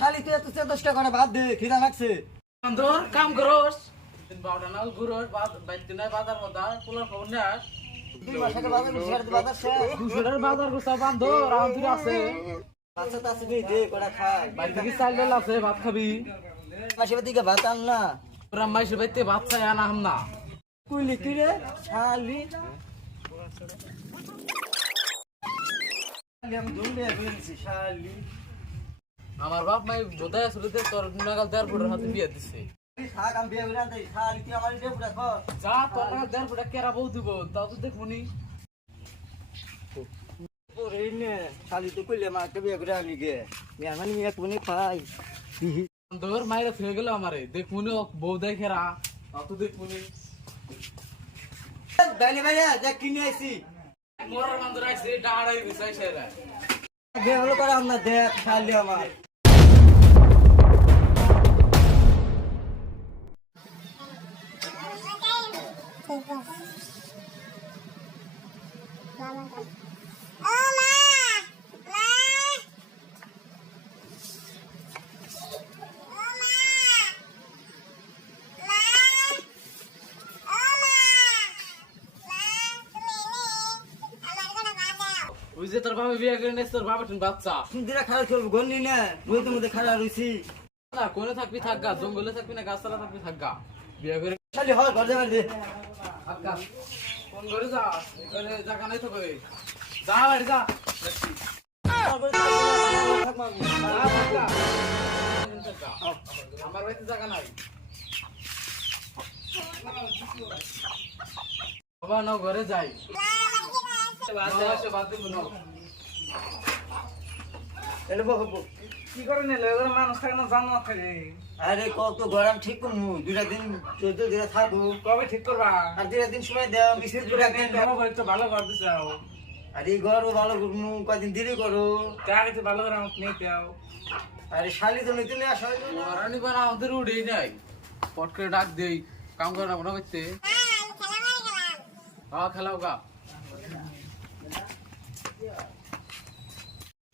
শালি তুই এত 10 টাকা বাদ দে খিদা লাগছে বন্ধুর কাম করস বাউডা নাল গুরস বাইতে নাই বাজার মধ্যে পোলার খবর নেস 2 মাস আগে বাজার করছিস আর বাজার শেষ 200 টাকার বাজার করছ বন্ধু রাউন্ড আছে বাচ্চা তাছে দে কড়া খাই বাইতে কি চাল ডাল আছে ভাত খাবি মাসে দিকে ভাত আন না তোরা মাইসের বাইতে ভাত চাই আনা হাম না কইলি কি রে শালি আমি দৌড়ে বেরিয়েছি শালি আমার বাপ মাই বোধায় আসলে তোর নাগাল দেড় ফুটের হাতে বিয়ে দিছে থাক আমি বিয়ে করে আনতে শালি তুই আমার ডে পুরা কর যা তোর নাগাল দেড় ফুটা কেরা বউ দিব তাও তো দেখবনি ওরে নে শালি তুই কইলে মা কে বিয়ে করে আনি গে মিয়া মানে মিয়া কোনি পাই বন্ধুর মাইরা থয়ে গেল আমারে দেখবনি বউ দেখেরা তাও তো দেখবনি বাইরে বাইরে যা কিনে আইছি মোর বন্ধুর আইছে ডাড়াই বিছাই সেরা বিয়ে হলো করে আমরা দেখ শালি আমার ওই যে তোর বাবা বিয়ে করে নিস তোর বাবা তুমি বাচ্চা দিরা খারাপ চলবো গন্নি না রোদের মধ্যে খারাপ রইছি না কোনে থাকবি থাকগা জঙ্গলে থাকবি না গাছতলা থাকবি থাকগা বিয়ে করে শালি হয় ঘর যাবার দে থাকগা কোন ঘরে যা এখানে জায়গা নাই তো কই যা বাড়ি যা দেখছি যা, থাকগা। থাকগা। আমার বাড়িতে জায়গা নাই বাবা নাও ঘরে যাই বাদ দিব নাও এলে বহব কি করে নিলে ওদের মানুষ থাকে না জানো না থাকে আরে কত গরম ঠিক করমু দুটা দিন 14 দিন থাকবো কবে ঠিক করবা আর দুটা দিন সময় দাও মিস্ত্রি দুটা দিন তোমার বাড়ি তো ভালো ঘর দিছে আরে ঘর ভালো করমু কদিন দেরি করো কাকে ভালো করে আমাকে নিয়ে দাও আরে শালি তো নতুন আসা রানি বানা আমাদের উড়েই নাই পট করে ডাক দেই কাম করে না মনে করতে হ্যাঁ খেলাও গা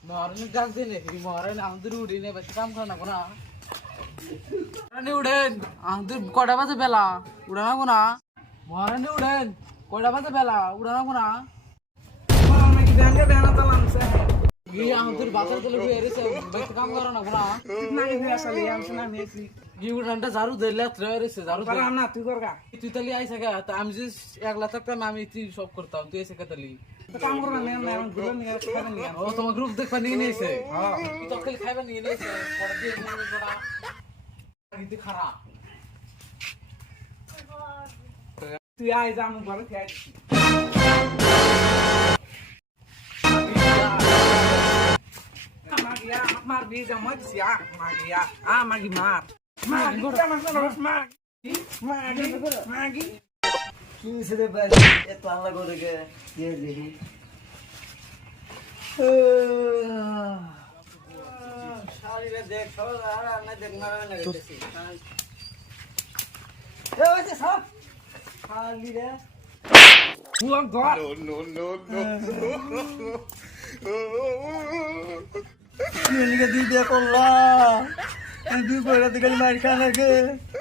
মহারানী ডাক দে নে মহারানী আমাদের উড়েই নেই বেশি কাম করে না কোনা মহারানী উড়েন আমাদের কটা বাজে বেলা উড়ানো না মহারানী উড়েন কটা বাজে বেলা উড়ানো না আমাদের বাজার চলে গিয়ে এসে বেশি কাম করে না কোনা গিউডানটা ঝাড়ু দিলে এসে ঝাড়ু না তুই করগা তুই তালি আইসা গা আমি যে একলা থাকতাম আমি তুই সব করতাম তুই এসে কাতালি কাম করবা না আমি গুলো নিয়ে খাবেন নিয়ে ও তোমার গ্রুপ দেখবা নিয়ে নিয়েছে হ্যাঁ তুই তো খালি খাইবা নিয়ে নিয়েছে পরে দিয়ে নিয়ে বড়া কিন্তু খারাপ তুই আই যা আমি ঘরে খাই Magia, mar bisa mati siya, magia. Magi mar. Magi, magi. কিসে ভাই এত আল্লাহ করে গে দিয়ে দিই শালি রে দেখ সব আর না দেখ না না গেছি এ ওই সব শালি রে Pulang gua. কি লিখে দিয়ে করলা এই দুই করে দিকে মার খানা গে